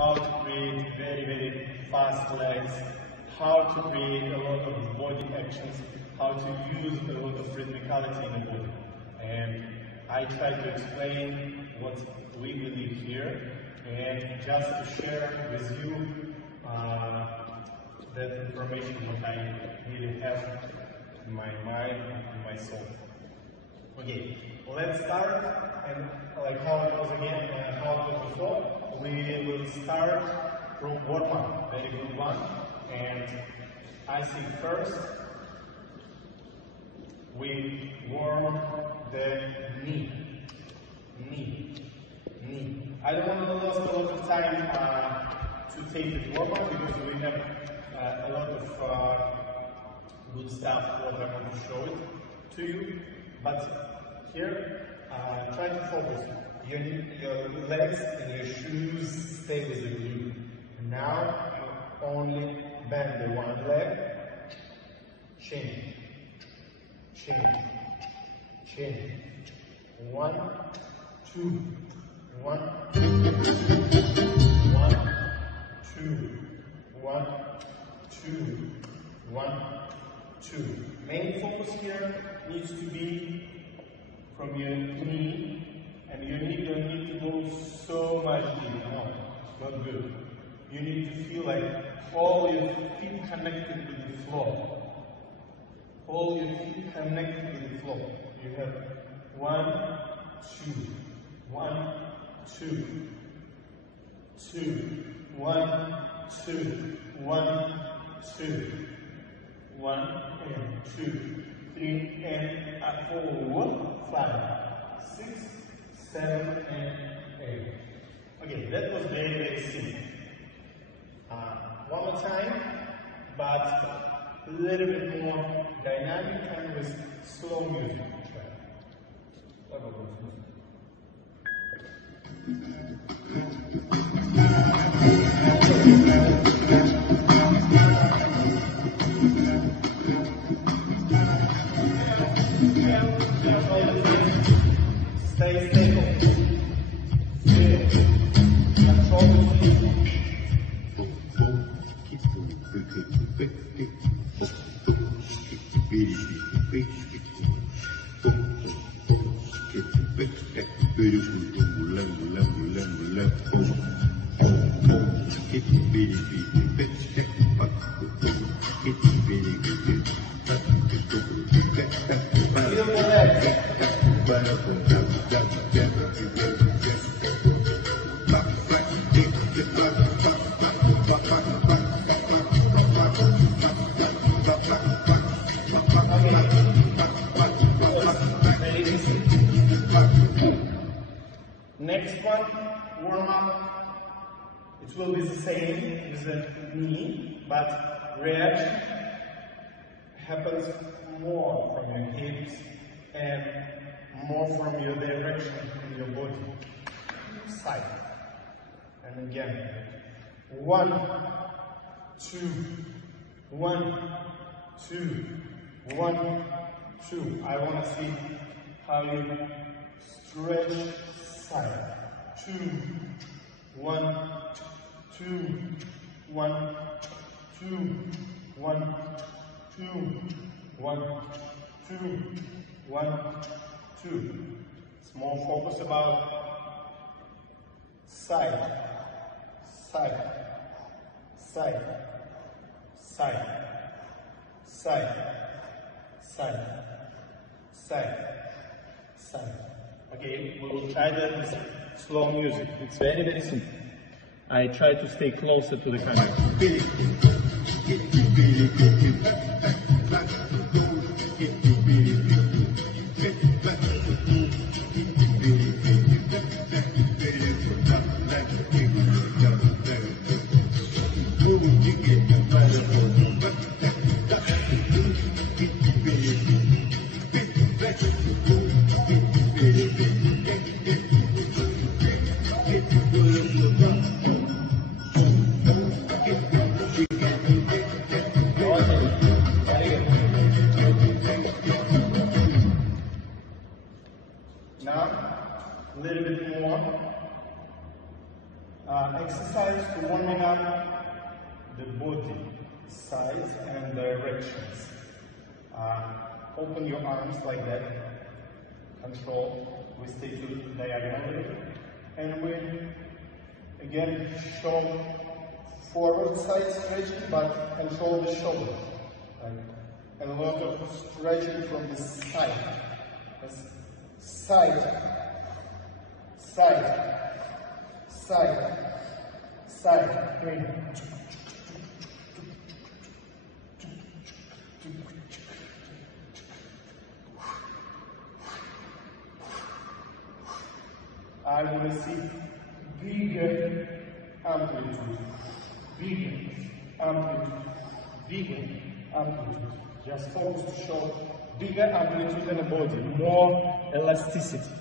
how to create very, very fast legs, how to create a lot of body actions, how to use a lot of rhythmicality in the body. And I try to explain what we believe here, and just to share with you that information what I really have in my mind and in my soul. Okay, let's start, and like how it was again, how it was before, we will start from warm-up, very good one, and I think first we warm the knee. I don't want to lose a lot of time to take the warm-up because we have a lot of good stuff what I want to show it to you. But here, try to focus. Your legs and your shoes stay with the glue. Now, only bend the one leg, chin. 1, 2, 1, 2, 1, 2, 1, 2, 1, 2. Main focus here needs to be from your knee, and your knee don't need to move so much deep. No, not good. You need to feel like all your feet connected with the floor. All your feet connected with the floor. You have 1, 2, 1, 2, 2, 1, 2, 1, 2, 1 and 2, 3 and 4, 5, 6, 7 and 8. Okay, that was very, very simple. One more time, but a little bit more dynamic and with slow music. Stay stable. Control the feet. Next one, warm up. It will be the same with the knee, but reaction happens more from your hips and more from your direction in your body. Side. And again. 1, 2, 1, 2, 1, 2. I want to see how you stretch side. 2, 1, 2, 1, 2, 1, 2, 1, 2, 1, 2. It's more focus about side, side, side, side, side, side, side, side. Okay, we will try that with slow music. It's very, very simple. I try to stay closer to the camera. exercises to warming up the body, size and directions. Open your arms like that. Control. We stay to diagonally. And we again show forward side stretching, but control the shoulder. A lot of stretching from the side. Side, side, side, side. I want to see bigger amplitude, bigger amplitude, bigger amplitude. Just focus to show bigger amplitude in the body, more elasticity.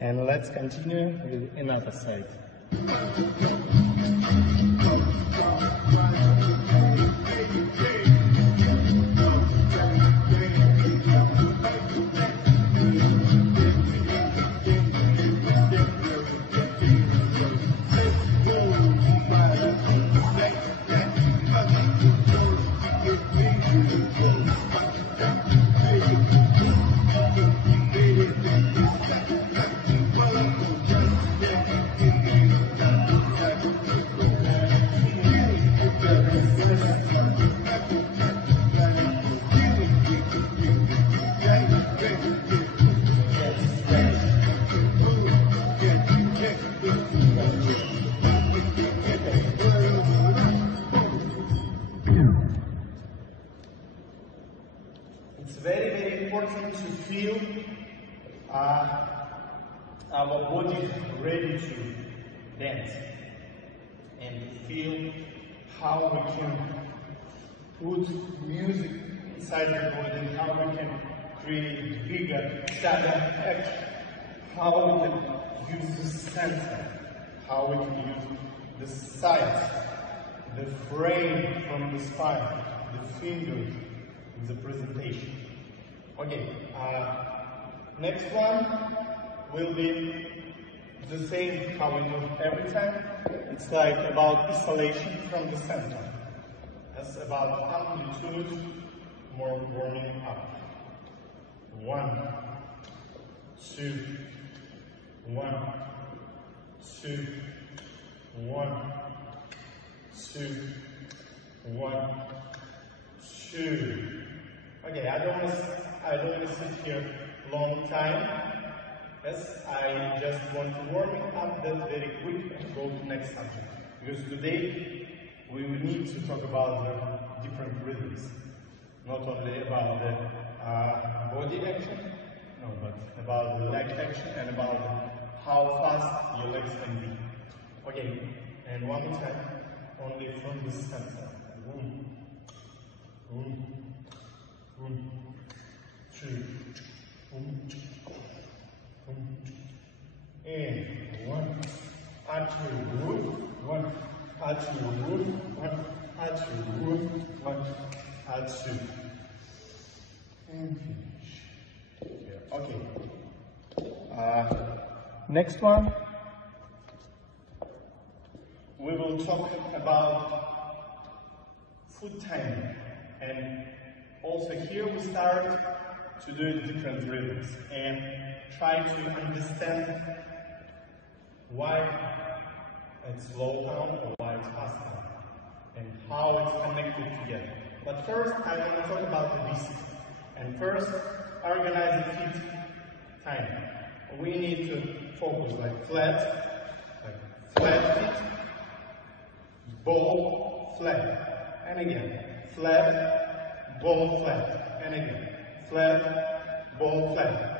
And let's continue with another side. It's very, very important to feel our body ready to dance and feel how we can put music inside the body, how we can create bigger, sudden action, how we can use the sensor, how we can use the sides, the frame from the spine, the fingers in the presentation. Okay, next one will be the same how we do every time. It's like about isolation from the center. That's about amplitude, more warming up. 1, 2, 1, 2, 1, 2, 1, 2. Okay, I don't want to sit here long time. Yes, I just want to warm up that very quick and go to next subject. Because today we will need to talk about the different rhythms. Not only about the body action, no, but about the leg action and about how fast your legs can be. Okay, and one more time, only from the center. 1, 1, 1, 2, 1, 2, 1, 2, and 1, actual root, 1, actual root, 1, actual root, 1, actual, and finish. Okay. Next one, we will talk about foot timing, and also here we start to do different rhythms and try to understand why it's slow down or why it's fast down and how it's connected together. But first I want to talk about the basics. And first, organize the feet timing. We need to focus like flat, flat feet, ball, flat, and again, flat, ball, flat, and again, flat, ball, flat.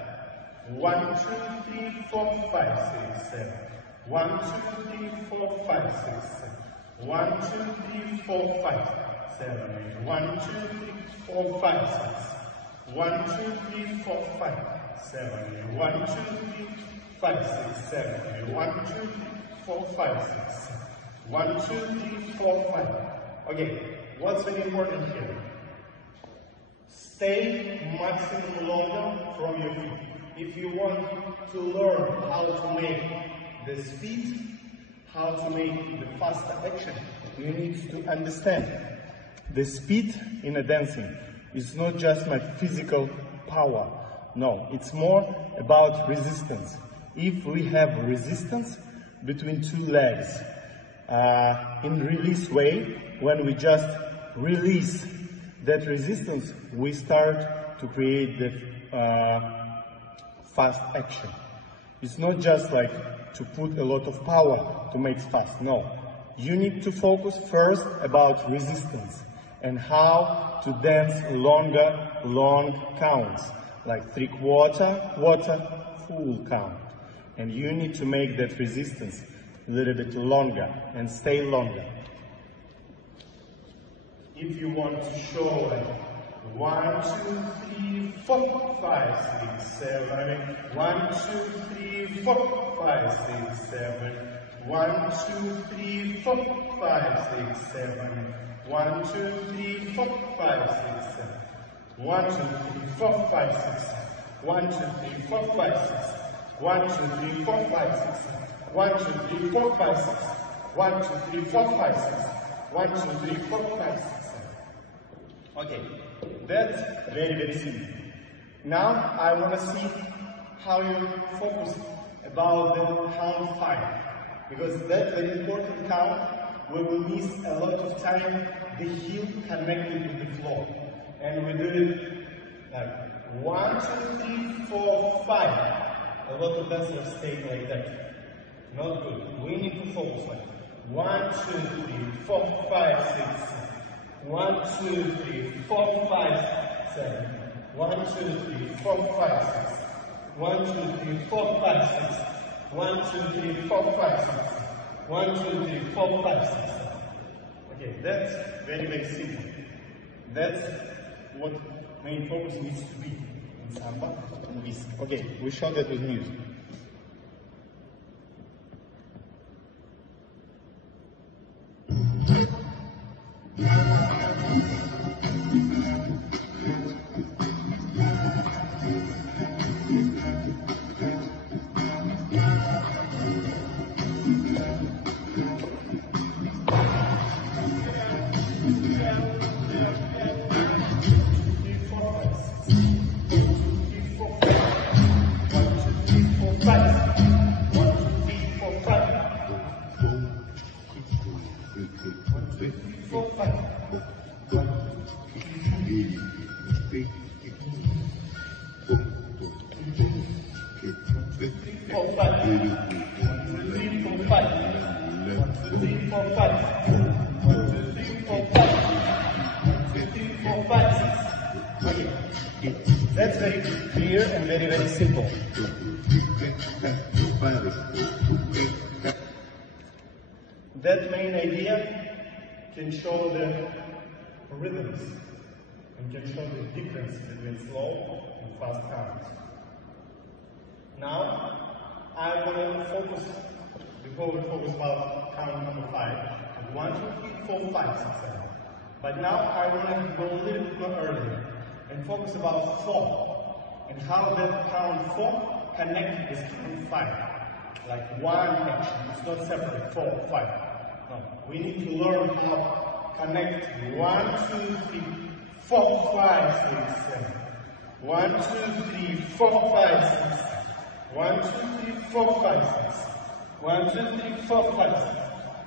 1, 2, 3, 4, 5, 6, 7. 1, 2, 3, 4, 5, 6, 7. 1, 2, 3, 4, 5, 7, 8. 1, 2, 3, 4, 5, 6. 1, 2, 3, 4, 5, 7, 8. 1, 2, 3, 5, 6, 7, 8. 1, 2, 3, 4, 5, 6, 7. 1, 2, 3, 4, 5. Okay, what's very important here? Stay maximum longer from your feet. If you want to learn how to make the speed, how to make the faster action, you need to understand the speed in a dancing is not just my physical power. No, it's more about resistance. If we have resistance between two legs, in release way, when we just release that resistance, we start to create the fast action. It's not just like to put a lot of power to make fast. No, you need to focus first about resistance and how to dance longer, long counts, like 3/4, quarter, full count. And you need to make that resistance a little bit longer and stay longer. If you want to show like 1, 2, 3, 4, 5, 6, 7, 1, 2, 3, 4, 5, 6, 7, 1, 2, 3, 4, 5, 6, 7, 1, 2, 3, 4, 5, 6, 7, 1, 2, 3, 4, 5, 6, 7, 1, 2, 3, 4, 5, 6, 1, 2, 3, 4, 5, 6, 1, 2, 3, 4, 5, 6, 1, 2, 3, 4, 5, 6, 1, 2, 3, 4, 5, 6. Okay, that's very, very simple. Now I want to see how you focus about the count 5, because that's very important count. We will miss a lot of time the heel connected with the floor, and we do it like 1, 2, 3, 4, 5. A lot of dancers stay like that. Not good. We need to focus like 1, 2, 3, 4, 5, 6, 7. 1, 2, 3, 4, 5, 7. 1, 2, 3, 4, 5, 6. 1, 2, 3, 4, 5, 6. 1, 2, 3, 4, 5, 6. 1, 2, 3, 4, 5, 6. Okay, that's very, very simple. That's what main focus needs to be in samba and whisk. Okay, we show that with music. That's very clear and very, very simple. That main idea can show the rhythms and can show the difference between slow and fast counts. Now, I will focus, before we focus about count number 5, 1, 2, 3, 4, 5, 6, 7. But now I want to go a little bit more earlier and focus about 4 and how that count 4 connects with count 5. Like one action, it's not separate, 4, 5. No, we need to learn how to connect 1, 2, 3, 4, 5, 6, 7. 1, 2, 3, 4, 5, 6. 1, 2, 3, 4, 5, 6. 1, 2, 3, 4, 5, 6.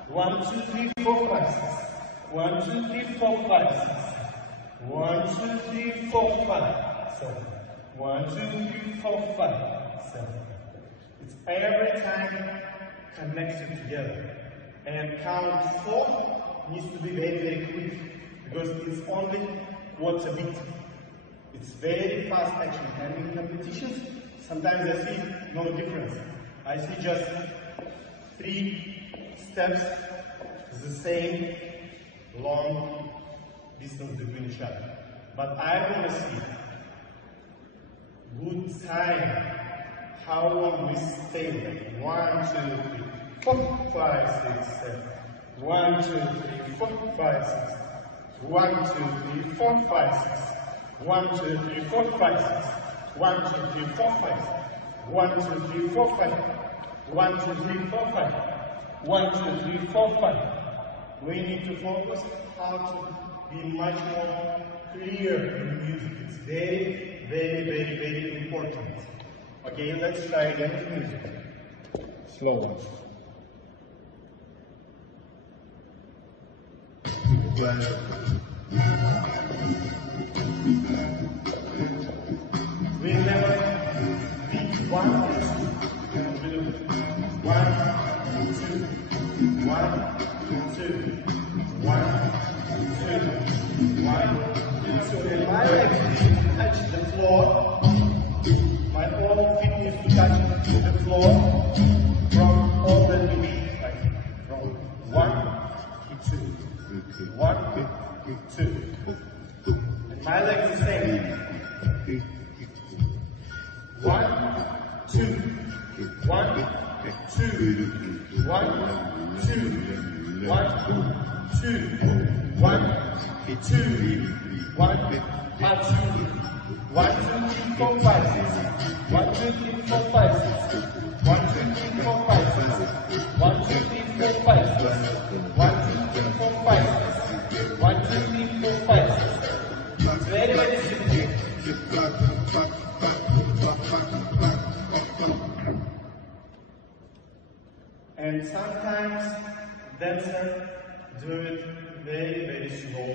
1, 2, 3, 4, 5, 6. 1, 2, 3, 4, 5, 6. 1, 2, 3, 4, 5, 7. 1, 2, 3, 4, 5, 7. It's every time connected together. And count 4 needs to be very, very quick because it's only quarter beat. It's very fast actually, and in competitions, sometimes I see no difference. I see just 3 steps, the same long distance between each other. But I want to see good time, how long we stay there. 1, 2, 3, 4, 5, 6, 7. 1, 2, 3, 4, 5, 6. 1, 2, 3, 4, 5, 6. 1, 2, 3, 4, 5, 6. 1, 2, 3, 4, 5. 1, 2, 3, 4, 5. 1, 2, 3, 4, 5. 1, 2, 3, 4, 5. We need to focus how to be much more clear in music. It's very, very, very, very important. Okay, let's try again with music. Slow. Remember, beat 1, 2, 1, 2, 1, 2, 1, 2, 1, 2. So when my legs touch the floor, my whole feet needs to touch the floor from all the beat, like from 1 to 2, 1 to 2. And my legs the same. 1, 2, 1, 2, 1, 2, 1, 2, 1, 2, 1, 2, 1, 2, 3, 4, 5, 6. 1, 2, 3, 4, 5, 6. 1, 2, 3, 4, 5, 6. 1, 2, 3, 4, 5, 6. 1, 2, 3, 4, 5, 6. 1, 2, 3, 4, 5, 6. It's very, very simple. And sometimes dancers do it very, very slow,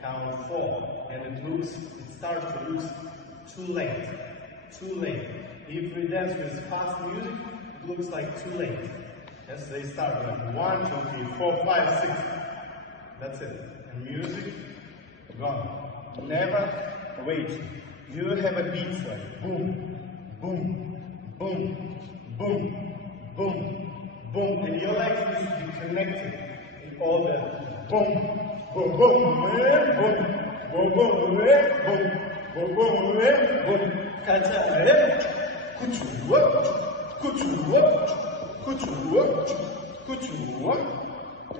count 4, and it starts to look too late. If we dance with fast music, it looks like too late. As they start like 1, 2, 3, 4, 5, 6. That's it. And music, gone. Never wait. You have a beat like boom, boom, boom, boom, boom, boom, and your legs need to be connected in all the boom, boom, boom, boom, boom, boom, boom, boom, boom, boom,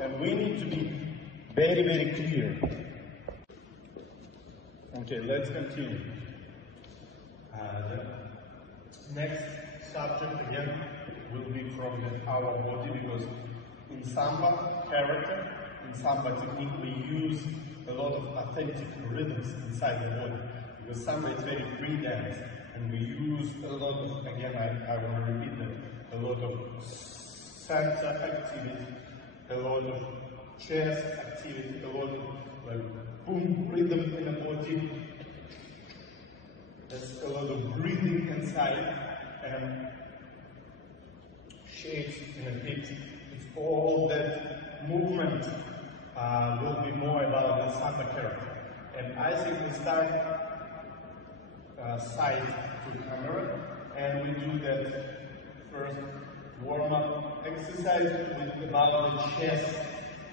and we need to be very, very clear. Okay, let's continue. The next subject again will be from our body, because in samba character, in samba technique, we use a lot of authentic rhythms inside the body, because samba is very free dance, and we use a lot of, again, I want to repeat that, a lot of center activity, a lot of chest activity, a lot of like boom rhythm in the body. There's a lot of breathing inside and shakes in the feet. It's all that movement will be more about the samba character. And I think we start side to camera, and we do that first warm-up exercise with about the chest,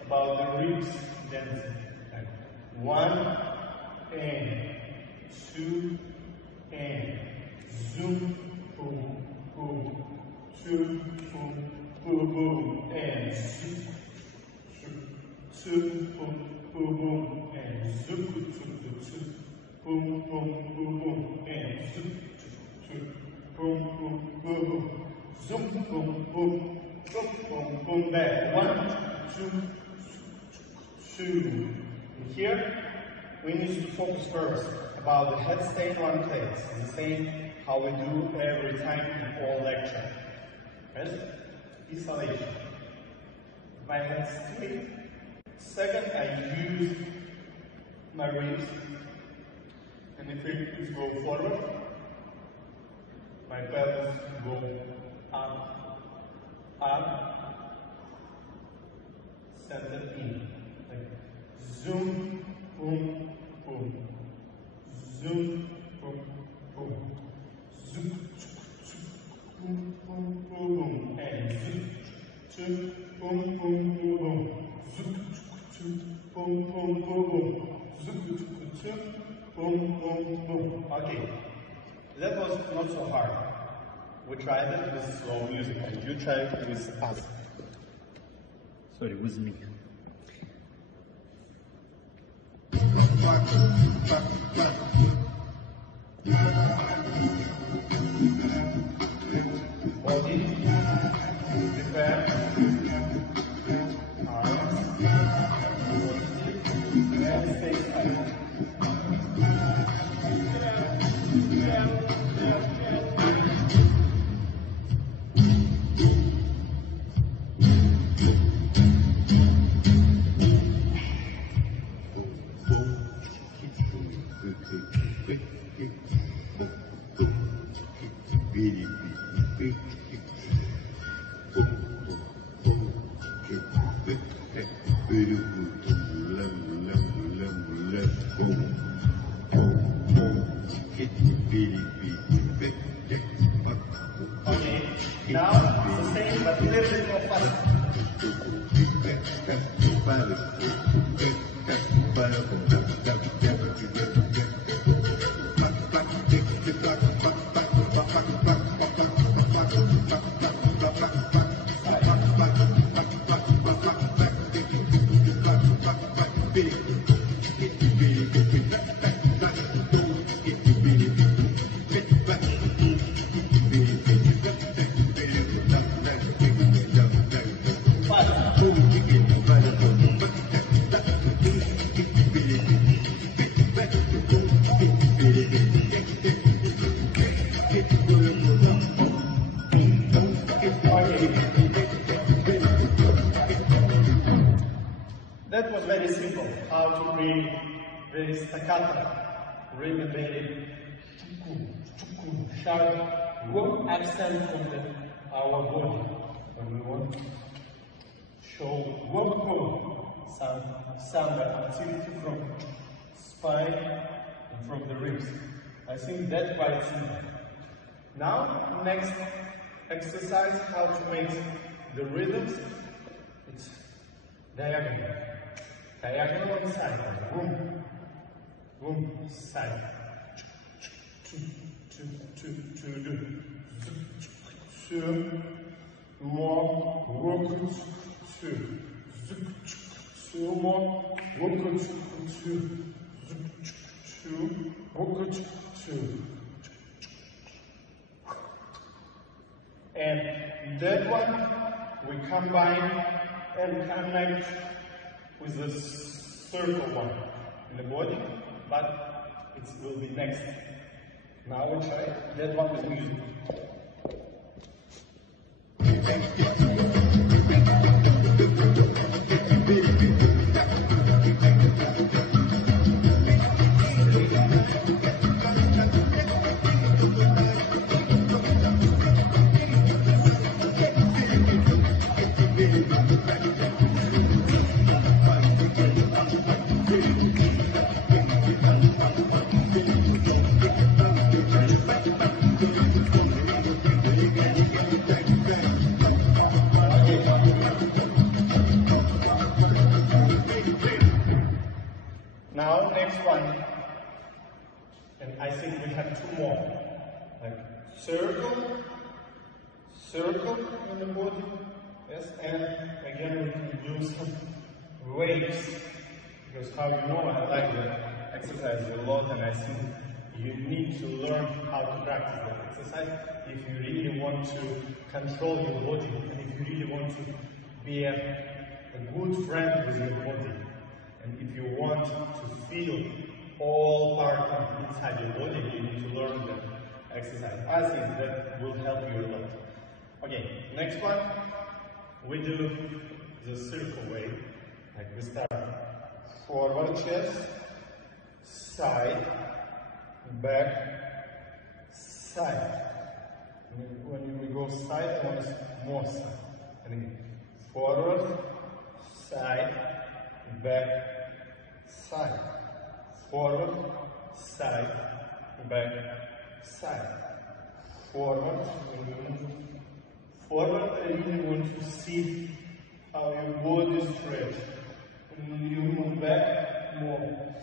about the ribs dancing. 1 and 2 and zoom, boom, boom, 2, boom, boom, boom, and zoom, zoom, boom, boom, boom, and zoom, zoom, boom, boom, boom, boom, and zoom, boom, boom, boom, boom, zoom, boom, boom, boom, boom, back. 1, 2, 2. And here we need to focus first about the head stay in one place, the same how we do every time in all lecture. First, isolation. My head stay. Second, I use my ribs, and if it go forward, my pelvis go up, up, boom, boom, boom, boom. Boom, boom, boom, boom. Boom, boom, boom. Okay, that was not so hard. We tried it with slow music, and you try it with fast. Sorry, with me. Body, prepare, arms, and stay still. Okay, now the same but a little bit more fast. That was very simple, how to breathe very staccato, really very sharp, good accent on our body. And we want to show some activity from spine and from the ribs. I think that's quite simple. Now, next exercise, how to make the rhythms. It's diagonal. Diagonal on side. Boom. Boom. Side. Two. More. Work. Two more. Work. Two. Work. Two. And that one we combine and connect with the circle one in the body, but it will be next. Now we try that one with music. Now next one, and I think we have two more, like circle in the body, yes, and again we can do some waves, because how you know I like the exercise a lot, and I think you need to learn how to practice that exercise if you really want to control your body, if you really want to be a good friend with your body. And if you want to feel all parts inside your body, you need to learn the exercise. I think that will help you a lot. Okay, next one, we do the circle way. Like we start forward chest, side, back, side. When we go side, one is more side. And again, forward, side, back, side, forward, side, back, side, forward. I really want to see how your body stretch. And you move back more.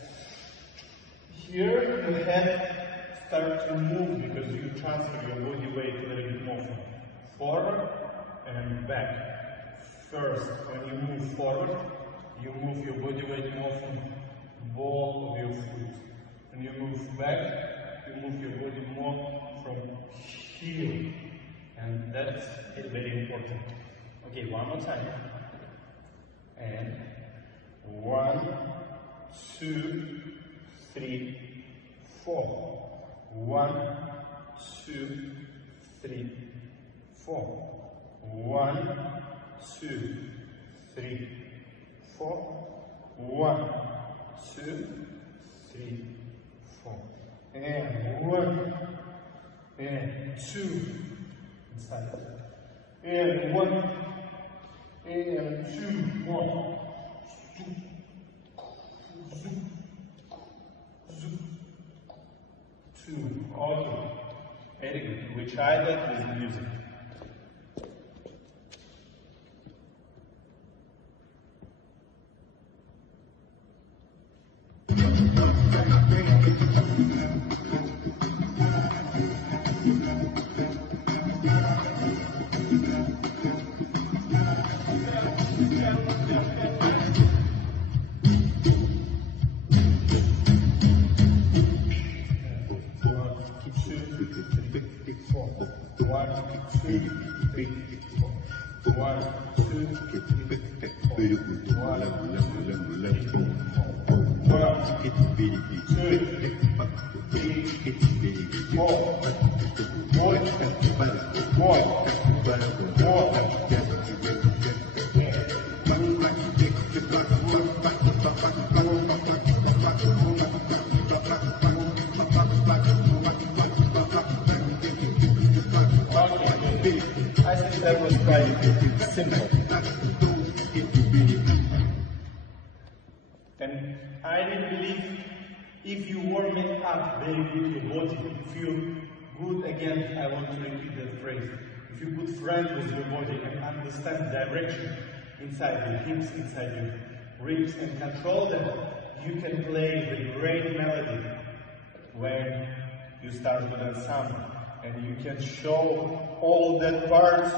Here the head starts to move because you transfer your body weight a little bit more from forward and back. First, when you move forward, you move your body weight more from ball of your foot. When you move back, you move your body more from heel. And that's very important. Okay, one more time. And 1, 2, 3, 4. 1, 2, 3, 4. 1, 2, 3, 4. 1, 2, 3, 4. And 1, and 2. Inside. And 1, and 2 more. 2. Okay. Very good. We try that with music. I think that was quite simple. And I really believe if you warm it up very good your body, feel good again, I want to repeat that phrase. If you put friend with your body and understand direction inside your hips, inside your ribs and control them, you can play the great melody when you start with ensemble. And you can show all that parts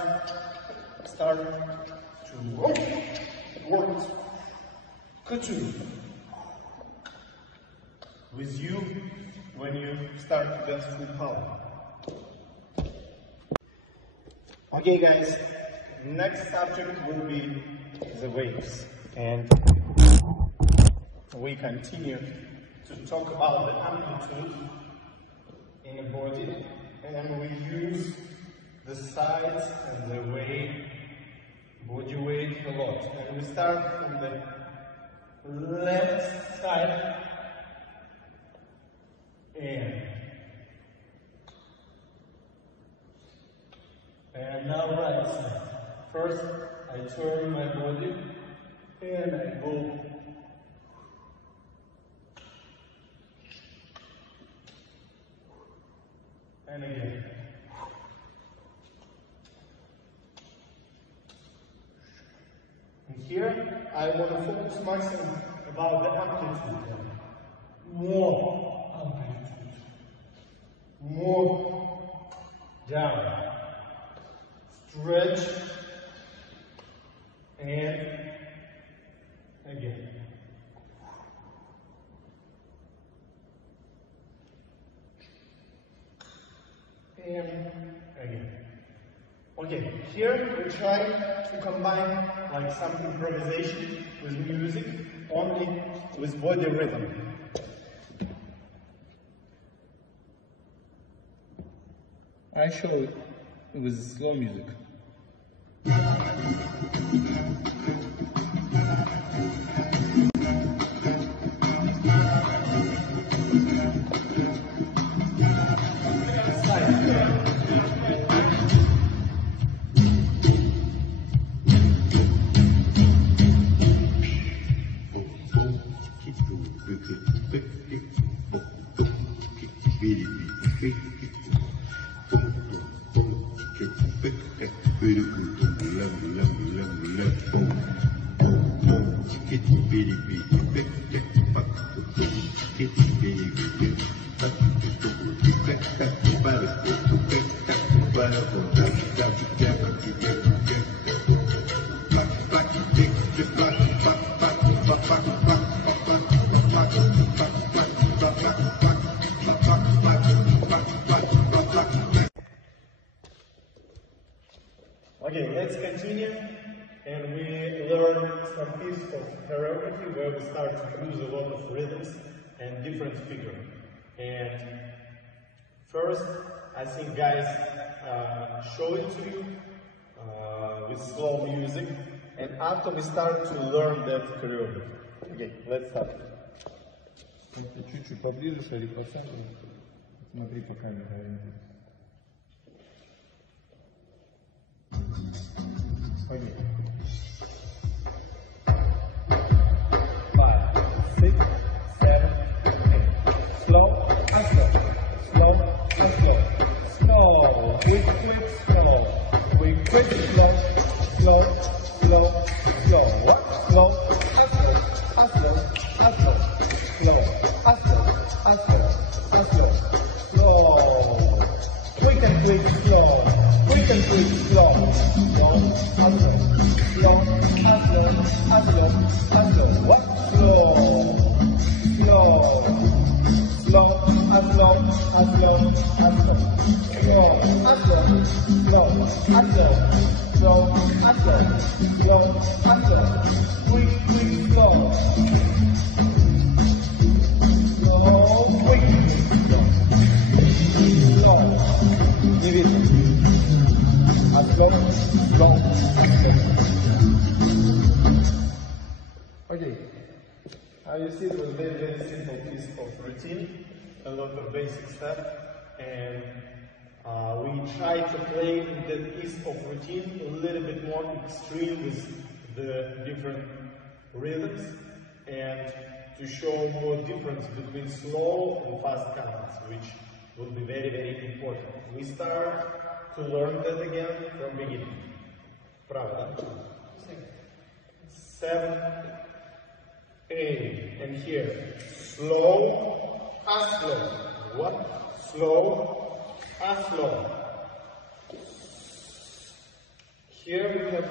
start to work with you when you start to dance full power. Okay guys, next subject will be the waves, and we continue to talk about the amplitude in the body. And we use the sides and the weight, body weight a lot. And we start from the left side and now right side. First, I turn my body and I go and again. And here, I want to focus myself about the amplitude. More amplitude. More down. Stretch. And again. And again. Okay, here we try to combine like some improvisation with music, only with body rhythm. I show it with slow music. Very good. Okay, let's continue, and we learn some pieces of choreography where we start to use a lot of rhythms and different figure. And first, I think guys show it to you with slow music, and after we start to learn that choreography. Okay, let's start. Чуть-чуть поближе, шарик посадим. Смотри по камере. Okay. 5, 6, 7, 8. Slow and slow. Slow and slow. Slow. Quick, slow. Quick, slow. Slow, slow, slow. Slow, slow, slow, slow, slow. Slow. Quick and quick, slow. Quick and quick, slow. Slow, slow, slow, what? Slow, slow, slow, slow, quick, quick, slow. Slow, quick, slow. Slow. Не видно. Okay, you see it was a very simple piece of routine, a lot of basic stuff, and we try to play that piece of routine a little bit more extreme with the different rhythms and to show more difference between slow and fast counts, which will be very important. We start to learn that again from beginning. Правда? 7, 8, and here, slow, slow. What? Slow, slow. Here we have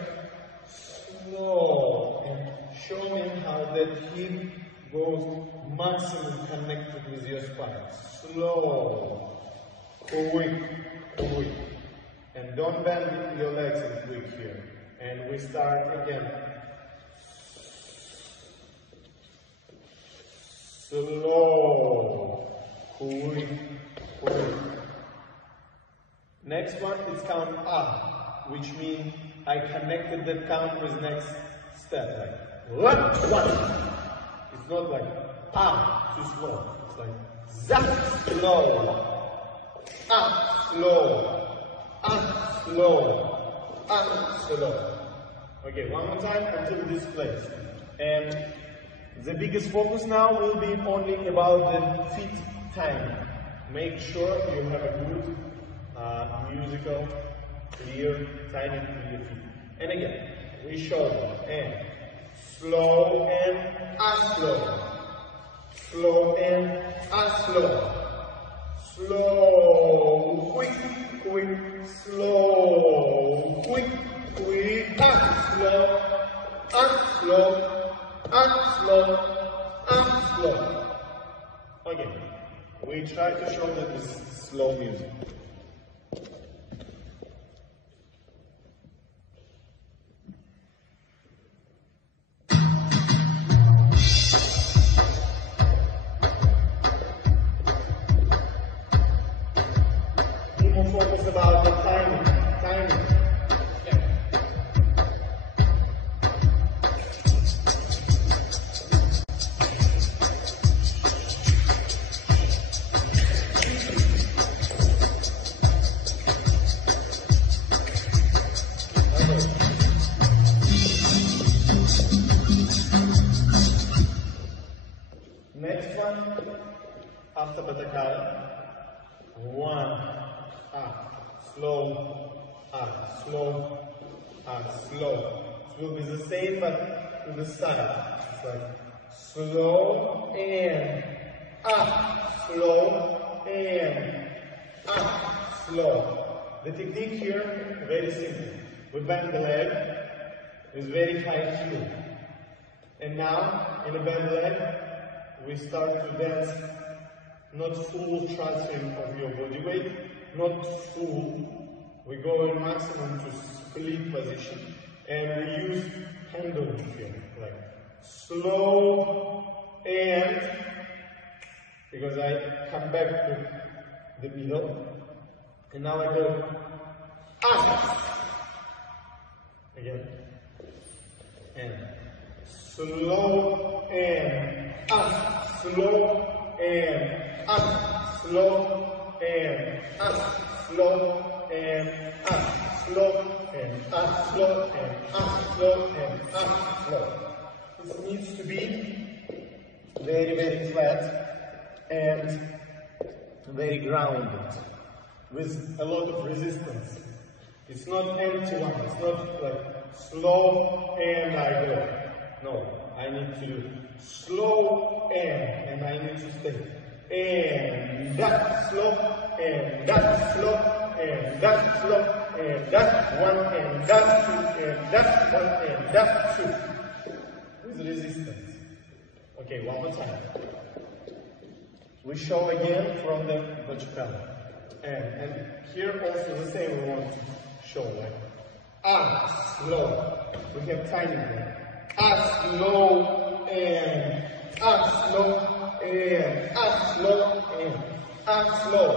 slow, and showing how that hip goes maximum connected with your spine. Slow, quick, and don't bend your legs in quick here. And we start again. Slow, quick. Next one is count up, which means I connected that count with next step, like one. It's not like up, too slow. It's like zap, slow, up, slow, up, slow, up, slow. Okay, one more time until this place. And the biggest focus now will be only about the feet timing. Make sure you have a good musical, clear timing in your feet. And again, we show them. And slow and slow. Slow and slow. Slow, quick, slow, quick, slow, slow. Okay, we try to show that this is slow music. More focus about the timing. Next one, after Batakara, 1, slow, slow, slow, It will be the same but to the side. It's like slow and up, slow and up, slow. The technique here, very simple. We bend the leg with very high heel. And now, in a bend leg, we start to dance not full transferring of your body weight, not full. We go in maximum to split position. And we use handling here, like slow and, because I come back to the middle, and now I go up, again, and slow and up, slow and up, slow and up, slow and up, slow and up, slow and up, slow and up, slow. This needs to be very, very flat and very grounded, with a lot of resistance. It's not empty one, it's not like slow and I go. No, I need to do slow and I need to stay. And that, slow, and that, slow, and that, slow, and that, one, and that, two, and that, one, and that, two. With resistance. Okay, one more time. We show again from the Bachukala. And here also the same we want to show, like up, slow. We have tiny one. Up, slow, and up, slow, and up, slow, and up, slow.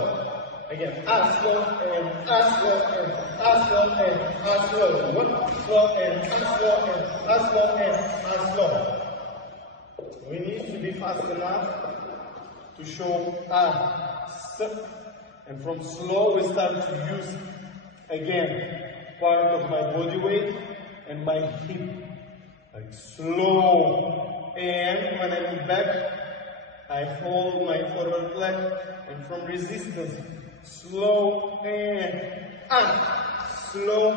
Again, up, slow, and up, slow, and up, slow, and up, slow. One, slow, and up, slow, and up, slow, and up, slow. We need to be fast enough to show up, and from slow we start to use again part of my body weight and my hip, like slow, and when I move back I hold my forward leg and from resistance slow and up, slow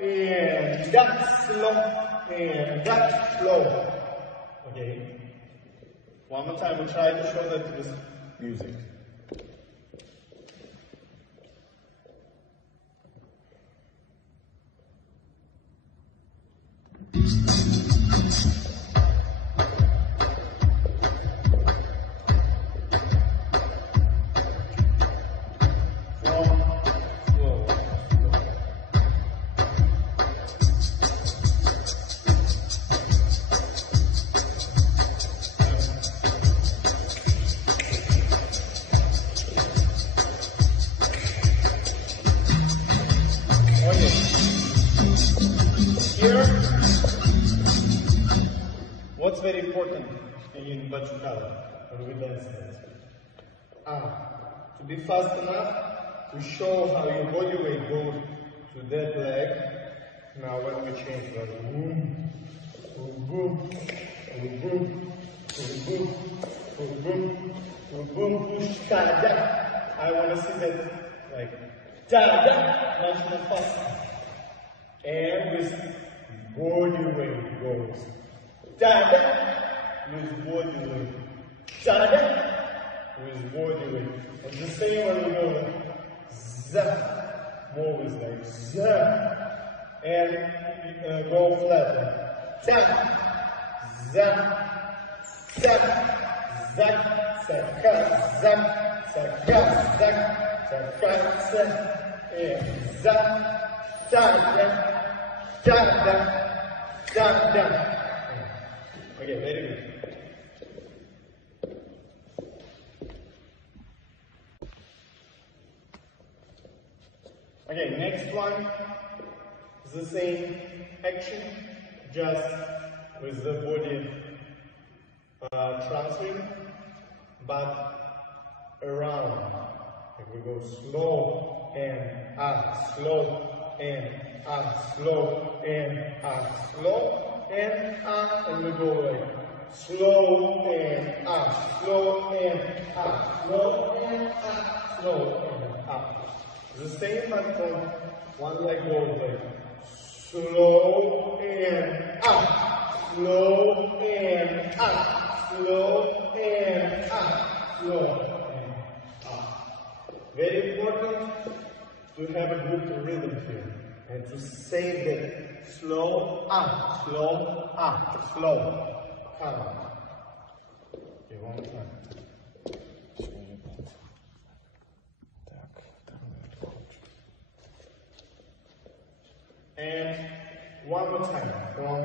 and that, slow and that, slow. Okay. One more time, we try to show that with music. Here, what's very important in Bachukala when we dance that? To be fast enough to show how your body weight goes to that leg. Now when we change the boom, boom, boom, boom, boom, boom, boom, boom, boom, boom, push, da-da. I want to see that like da-da, much more faster. And with body weight goes da-da, with body weight, da-da, with body weight. And the same when we go like zap, more with like zap, and go flat, zap, zap, zap, zap, zap, zap, zap, zap, zap, zap, and zap, da-da, da-da, da-da. Okay, very good. Okay, next one is the same action, just with the body transferring, but around. Like we go slow and up, slow and up, slow and up, slow and up, and we go like slow and up, slow and up, slow and up, slow and up. The same but from one leg goes like slow and up, slow and up, slow and up, slow and up. Very important to have a good rhythm here and to say that slow up, slow up, slow. Calm. Okay, one time. And one more time. From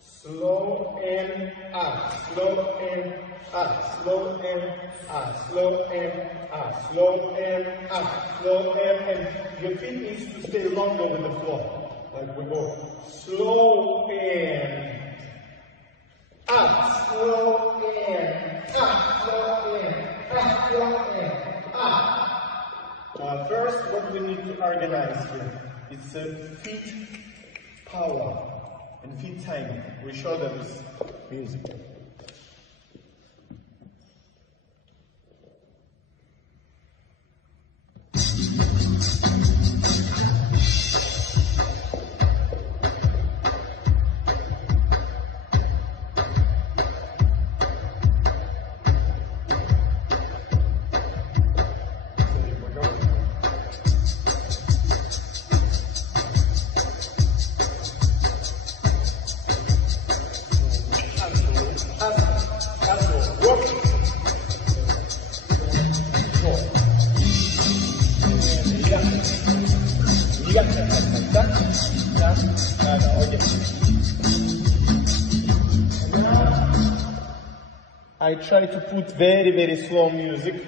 slow and up, slow and up, slow and up, slow and up, slow and up, slow and your feet needs to stay longer with the floor. Like we go slow and up, slow and up, slow and up, slow and up. First, what we need to organize here is feet power and feet timing. We show them this music. I try to put very, very slow music,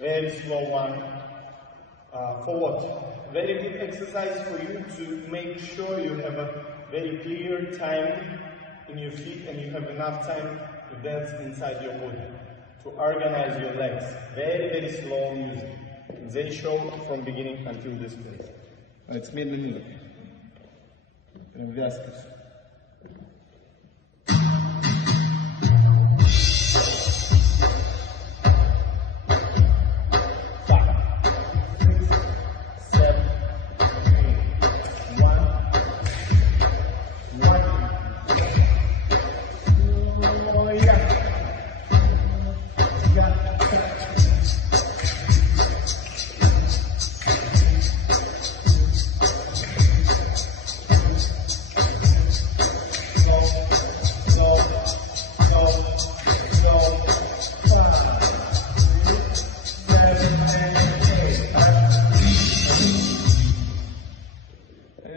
very slow one. For what? Very good exercise for you to make sure you have a very clear time in your feet and you have enough time to dance inside your body, to organize your legs. Very, very slow music. They show from beginning until this place. Это медленно. Прям вязко все.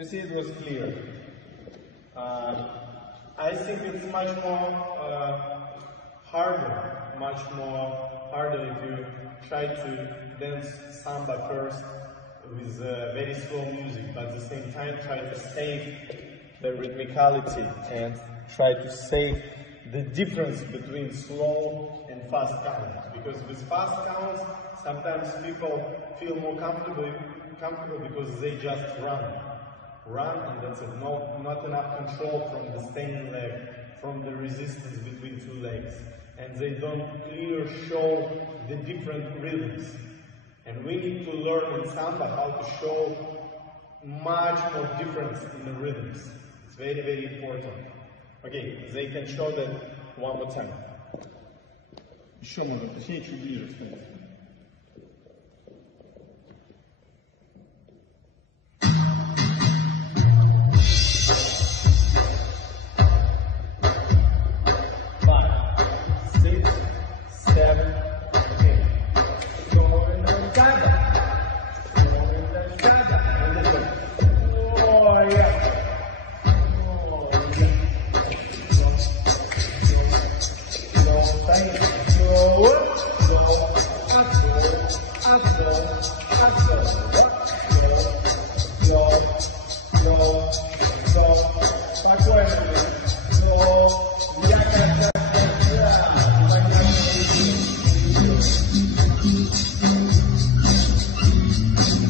See, it was clear. I think it's much more harder if you try to dance samba first with very slow music, but at the same time try to save the rhythmicality and try to save the difference between slow and fast counts. Because with fast counts, sometimes people feel more comfortable because they just run, and that's it. Not enough control from the standing leg, from the resistance between two legs, and they don't clearly show the different rhythms. And we need to learn in samba how to show much more difference in the rhythms. It's very, very important. Okay, they can show that one more time. Еще надо, точнее, чуть ближе встать.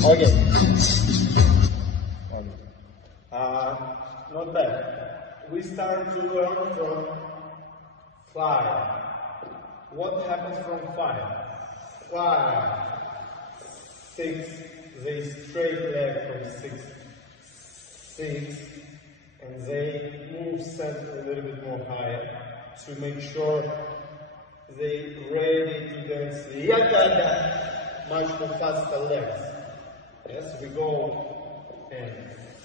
Okay. Not bad. We start to learn from 5. What happens from 5? 5, 6, the straight leg from 6, 6, and they move center a little bit more higher to make sure they ready to dance much more faster legs. Yes, we go and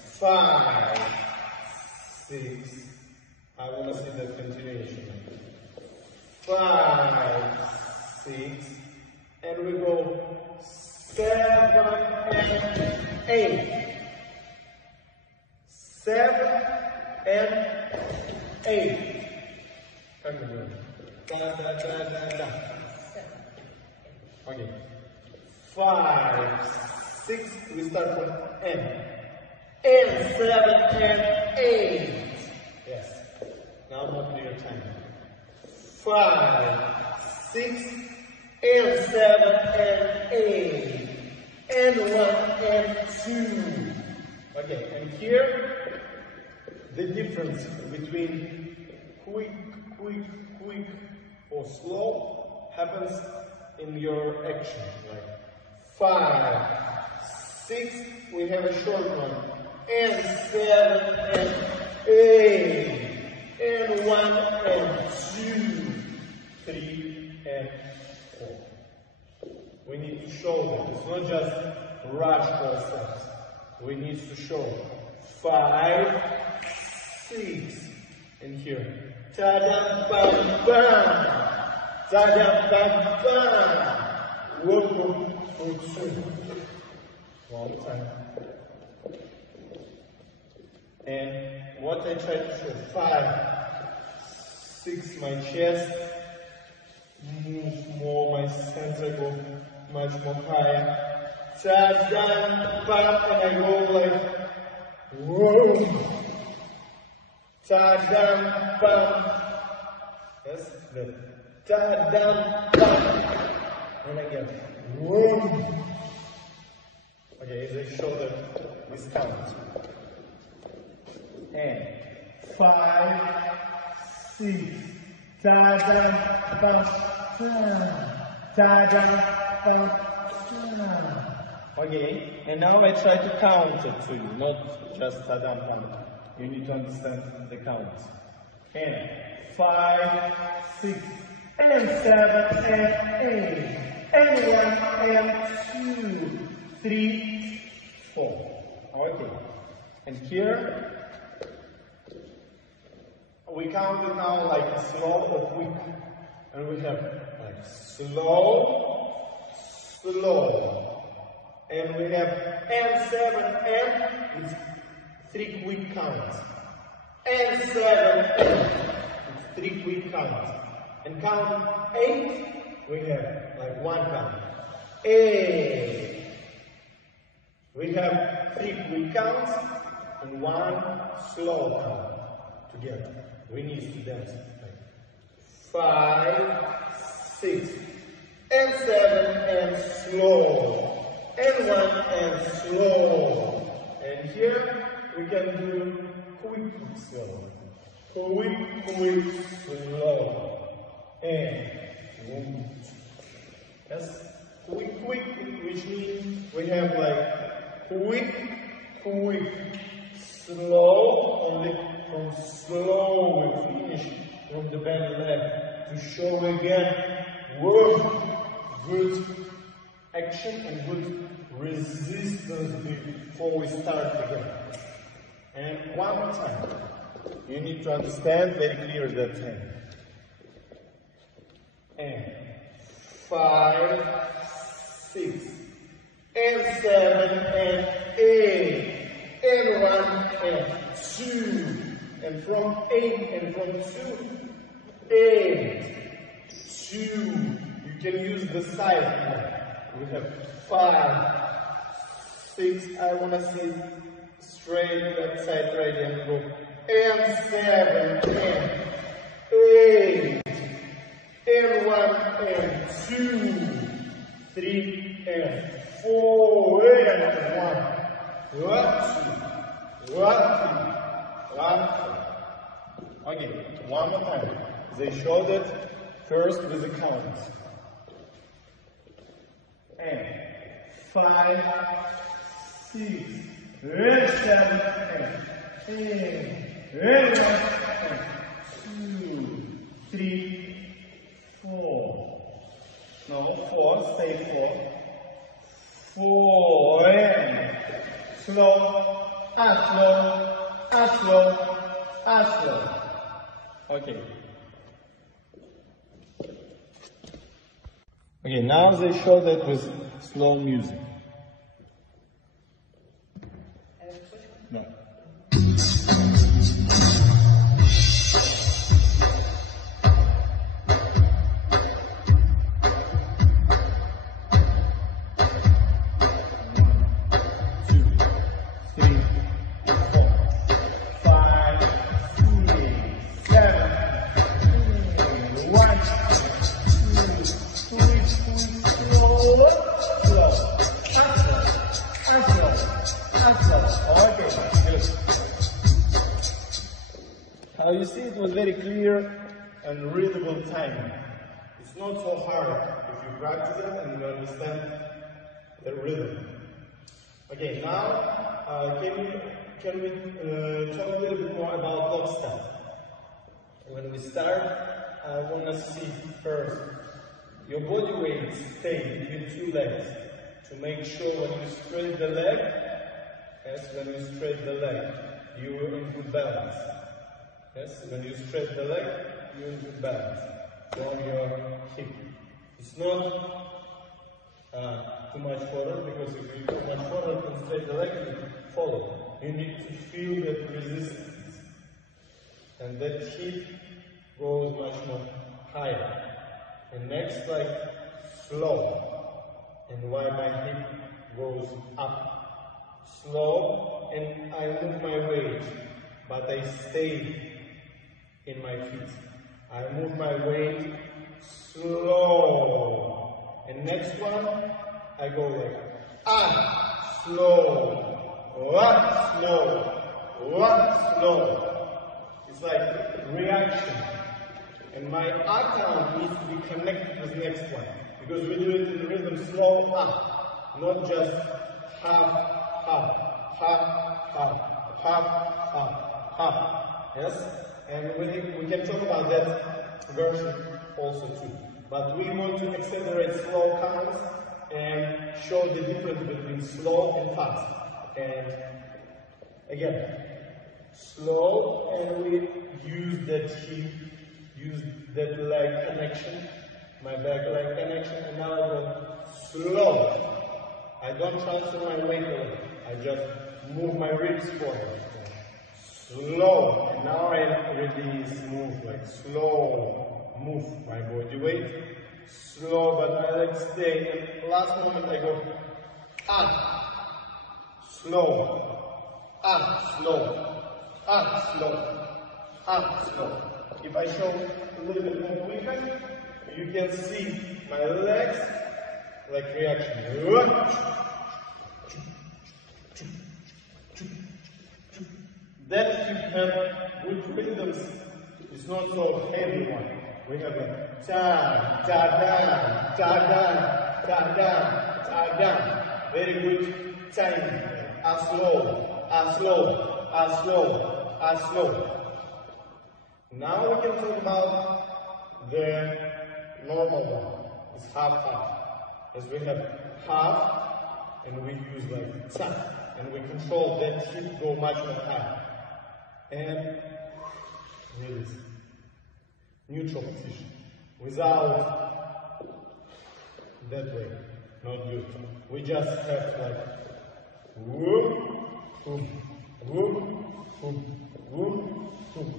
5, 6. I want to see that continuation. 5, 6, and we go 7 and 8. 7 and 8. Okay. 5, 6. We start from N. And 7 and 8. Yes. Now not near time. 5, 6, and 7 and 8. And 1 and 2. Okay, and here the difference between quick, or slow happens in your action. Like 5, 6, we have a short one, and 7 and 8, and 1 and 2, 3 and 4. We need to show them. It's not just rush ourselves. We need to show 5, 6, and here. Ta-da, bam, bam. Ta-da, bam, bam. 1, 2. One time. And what I try to show, 5, 6, my chest moves more, my center go much more higher. Ta-da, bam, and I go like, whoa. Ta-da, bam. Yes, good. Ta-da, bam. And again, whoa. Okay, they show this count. And 5, 6, ta-da, bam, ta-da, bam. Okay, and now I try to count it to you, not just ta-da, bam. You need to understand the counts. And 5, 6, and 7, and 8, and 1, and 2, 3, 4. Okay. And here, we count it now like slow or quick. And we have like slow, slow. And we have and 7, and it's 3 quick counts. And 7, and it's 3 quick counts. And count 8, we have like 1 count. 8. We have 3 quick counts and 1 slow count together. We need to dance. 5, 6, and 7, and slow. And 1 and slow. And here we can do quick, slow. Quick, slow. And 1. Yes, quick, which means we have like quick, slow, and from slow we finish from the belly leg to show again good action and good resistance before we start again. And one more time. You need to understand very clear that thing. And 5, 6, and 7, and 8, and 1, and 2, and from 8, and from 2, 8, 2, you can use the side now. We have 5, 6, I want to see straight left side right and go, and 7, and 8, and 1, and 2, 3, and 4, and 1, 2, 1, 2. Okay, one more time. They showed it first with the counts. And 5, 6, Ready, 7, 8, ready, 2, 3, 4. Now 4, stay 4. 4, and slow, slow, slow, slow. Okay. Okay, now they show that with slow music. No. You see, it was very clear and readable timing. It's not so hard if you practice it and you understand the rhythm. Okay, now can we talk a little bit more about lockstep? When we start, I want to see first your body weight stay between two legs to make sure when you straight the leg, yes, when you straight the leg, you are in good balance. Yes, when you stretch the leg, you're in good balance on your hip. It's not too much forward, because if you too much forward and stretch the leg, you fall. You need to feel that resistance. And that hip goes much more higher. And next, like slow. And while my hip goes up. Slow, and I move my weight, but I stay in my feet. I move my weight slow. And next one, I go like slow, slow. It's like reaction. And my count needs to be connected with the next one. Because we do it in rhythm slow up, not just half, half, half, half, half, half, half. Yes? And we can talk about that version also too. But we want to accelerate slow counts and show the difference between slow and fast. And again, slow, and we use that hip, use that leg connection, my back leg connection, and now I go slow. I don't transfer my weight away. I just move my ribs forward. Slow. And now I release, move, like slow. Move my body weight. Slow, but my legs stay. And last moment I go slow. Slow. Slow. Slow. If I show a little bit more quicker, you can see my legs like reaction. That you have good rhythms. It's not so heavy one. We have a ta-da. Very good timing. Slow. Now we can talk about the normal one. It's half. As we have half, and we use like ta, and we control that hip go much more higher. And release. Neutral position. Without that way. Not neutral. We just have like whoop, boom, whoop, boom, whoop, boom,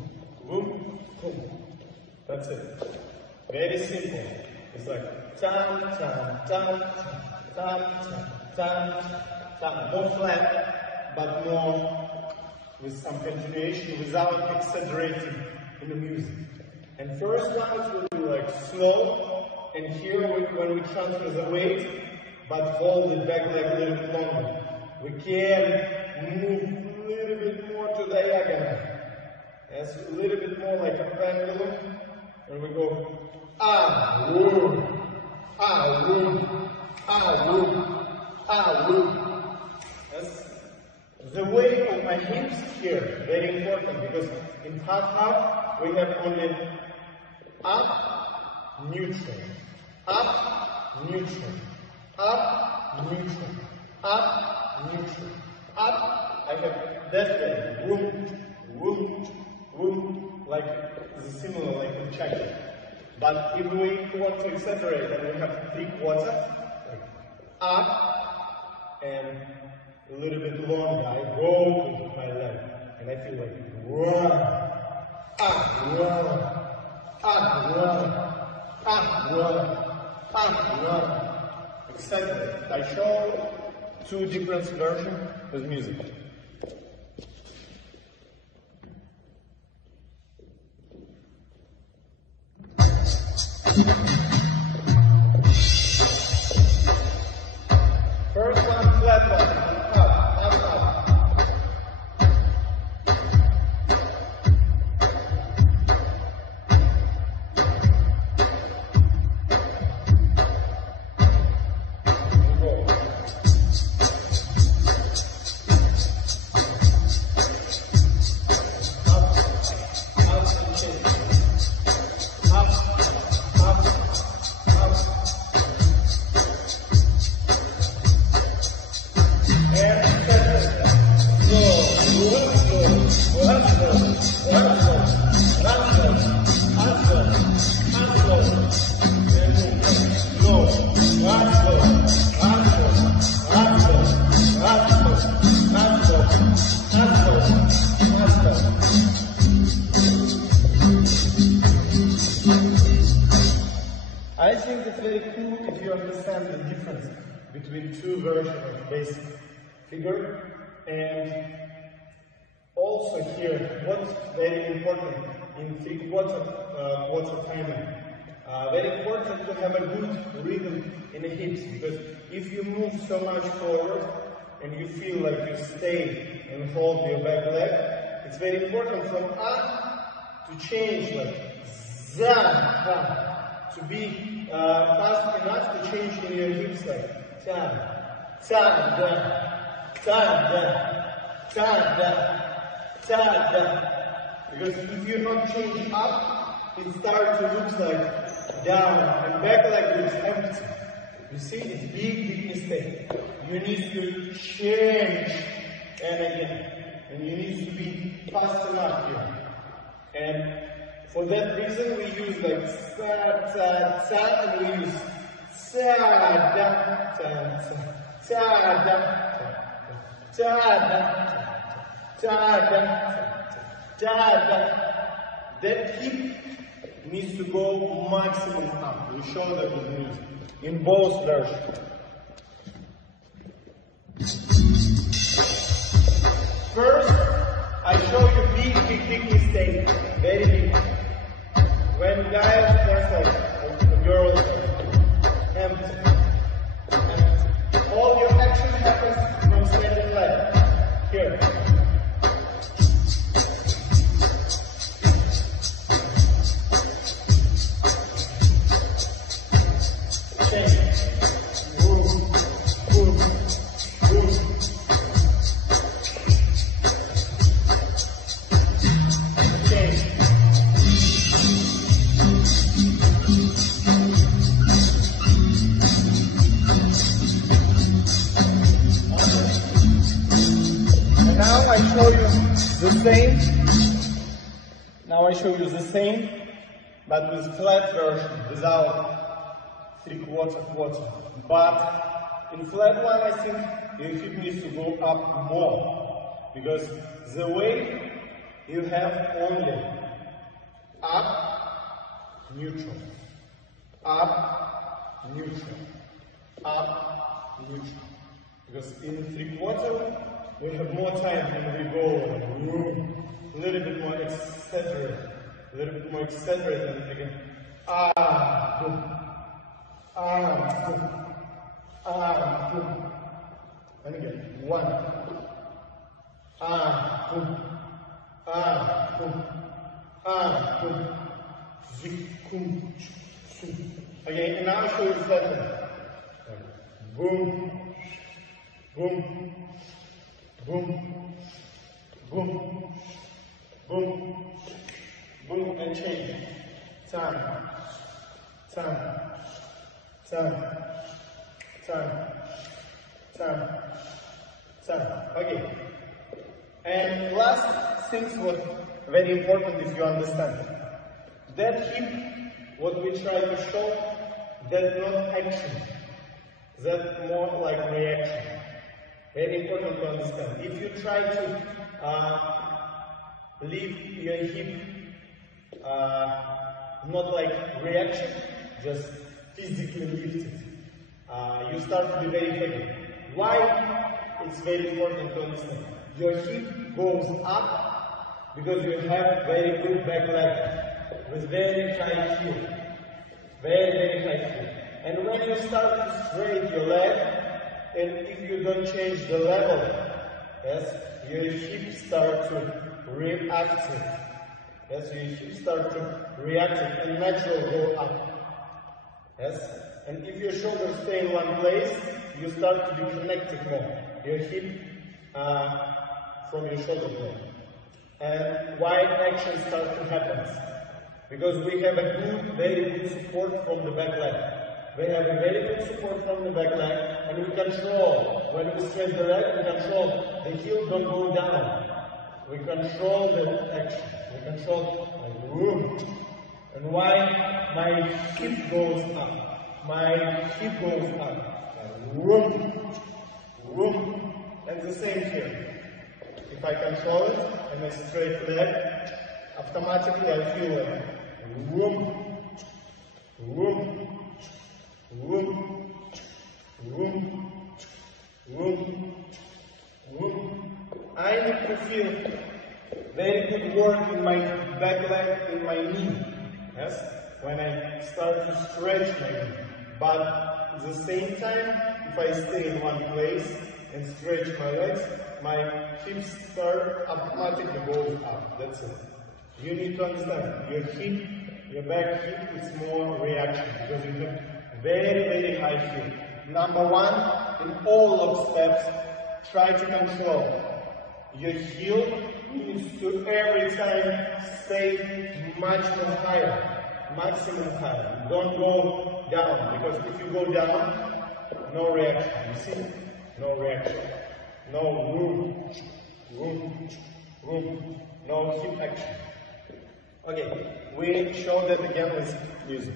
whoop, boom. That's it. Very simple. It's like tam. More flat, but more with some continuation without accelerating in the music. And first round will be like slow, and here when we transfer the weight, but hold it back like a little bit longer. We can move a little bit more to the diagonal. Yes, a little bit more like a pendulum, and we go Yes, the weight of my hips here, very important, because in half we have only up, neutral, up, neutral, up, neutral, up, neutral, up. I have that way, whoop, whoop, whoop, like similar like in Czech. But if we want to accelerate, then we have 3/4, like up, and a little bit longer. I go with my leg, and I feel like run, up, run, up, run, up, run, up, run. Accelerate. I show 2 different versions with music. First one, flat one, up, up, up. I think it's very cool if you understand the difference between 2 versions of basic figure, and also here what's very important in 3/4 timing. Very important to have a good rhythm in the hips, because if you move so much forward and you feel like you stay and hold your back leg, it's very important from up to change like za, to be fast enough to change in your hips like ta, ta, da, ta, da, ta, da, ta, da. Because if you don't change up, it starts to look like down and back leg looks empty. You see, it's big mistake. You need to change and again, and you need to be fast enough here. And for that reason, we use like sa, ta, ta, and we use sa, da, ta, ta, ta, da, ta, da, ta, da, ta, da. That hip needs to go maximum up. We show that with music in both versions. First, I show you big mistake, very big. When guys dance like girls, empty. And all your action happens from standing leg. Here. Now I show you the same. Now I show you the same, but with flat version, without 3/4. But in flat one, I think your hip needs to go up more, because the way you have only up, neutral, up, neutral, up, neutral. Because in 3/4, we have more time when we go a little bit more accelerate, and again, boom, boom, boom, and again, 1, boom, boom, boom, again, and now I'll show you flat. Boom, boom, boom, boom, boom, boom, and change. Turn, turn, turn, turn, turn, turn. Okay. And last things what very important if you understand. That hip, what we try to show, that not action. That more like reaction. Very important to understand. If you try to lift your hip, not like reaction, just physically lift it, you start to be very heavy. Why? It's very important to understand. Your hip goes up because you have very good back leg with very high heel. Very high heel. And when you start to straighten your leg, and if you don't change the level, yes, your hips start to react. Yes, your hips start to react and naturally go up. Yes, and if your shoulders stay in one place, you start to be connected more. Your hip from your shoulder blade. And why action starts to happen? Because we have a good, very good support from the back leg. We have a very good support from the back leg, and we control, when we stretch the leg, we control the heel don't go down. We control the action. We control the room. And why my hip goes up? My hip goes up. Room. Room. And the same here. If I control it and I straight leg, automatically I feel it. Room. Room. Room, room, room, room. I need to feel very good work in my back leg, in my knee. Yes, when I start to stretch my knee. But at the same time, if I stay in one place and stretch my legs, my hips start automatically going up. That's it. You need to understand your hip, your back hip is more reaction because you have very high heel. Number one, in all of steps, try to control. Your heel needs to every time stay much more higher, maximum higher. Don't go down, because if you go down, no reaction. You see? No reaction. No room, room, room. No hip action. Okay, we show that again with music.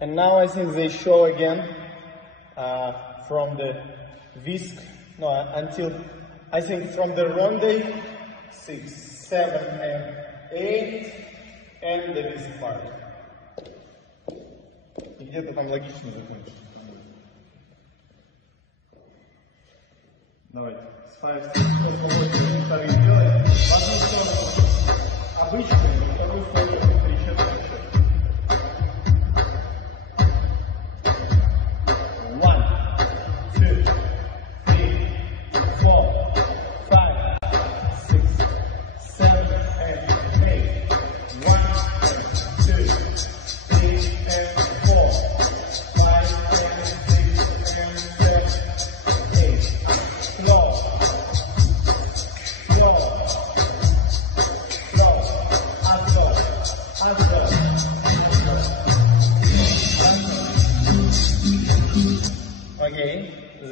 And now I think they show again from the whisk, no, until I think from the ronde 6, 7, and 8, and the whisk part. И где-то там логично закончить. Давайте. С 5, 6, 7, вторые делаем. В одну сторону обычную, во вторую сторону пересчет.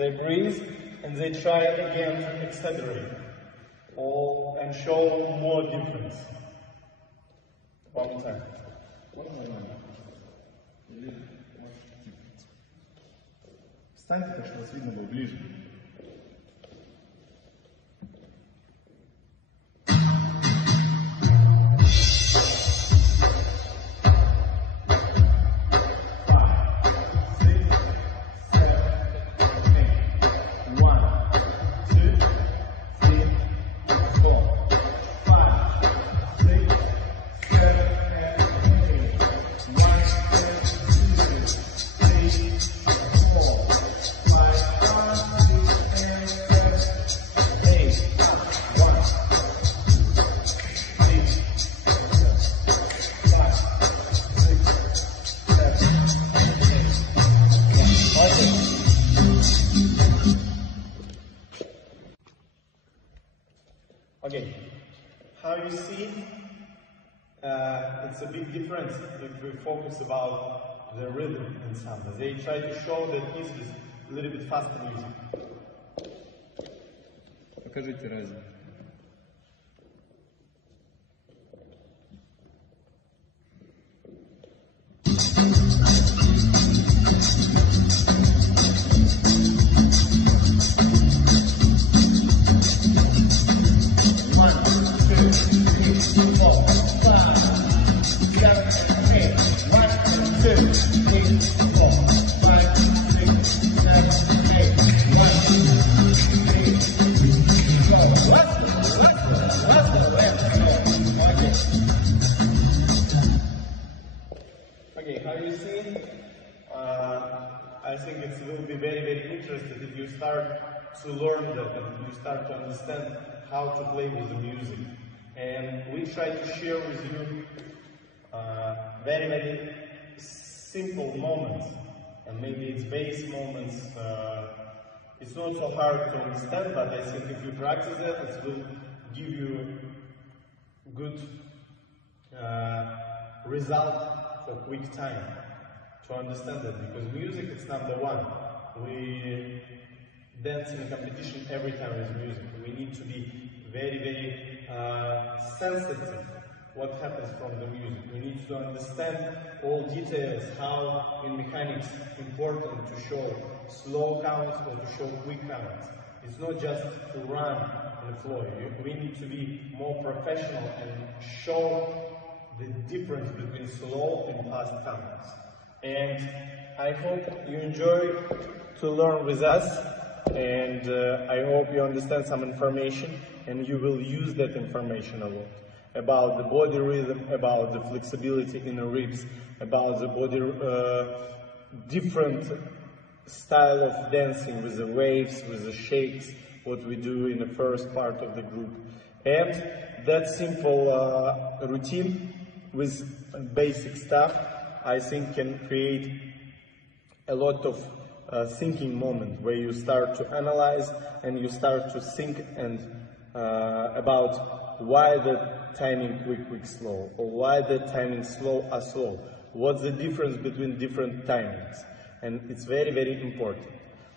they breathe, and they try again to accelerate and show more difference. One more time. Встаньте, так что вас видно было ближе. Okay, how you see, it's a big difference if we focus about the rhythm and sound. They try to show that this is a little bit faster music. Покажите разницу. Okay, how you see? I think it will be very, very interesting if you start to learn that and you start to understand how to play with the music. And we try to share with you very, very simple moments, and maybe it's base moments. It's not so hard to understand, but I think if you practice it will give you good result for quick time to understand it, because music is number one. We dance in a competition every time with music. We need to be very, very sensitive what happens from the music. We need to understand all details, how in mechanics important to show slow counts or to show quick counts. It's not just to run on the floor. We need to be more professional and show the difference between slow and fast counts. And I hope you enjoy to learn with us, and I hope you understand some information and you will use that information a lot about the body rhythm, about the flexibility in the ribs, about the body different style of dancing with the waves, with the shakes, what we do in the first part of the group. And that simple routine with basic stuff, I think, can create a lot of thinking moment where you start to analyze and you start to think and about why the timing quick slow, or why the timing slow are slow. What's the difference between different timings? And it's very, very important.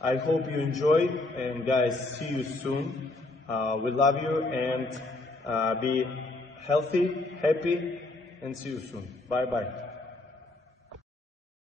I hope you enjoy, and guys, see you soon. We love you, and be healthy, happy, and see you soon. Bye bye.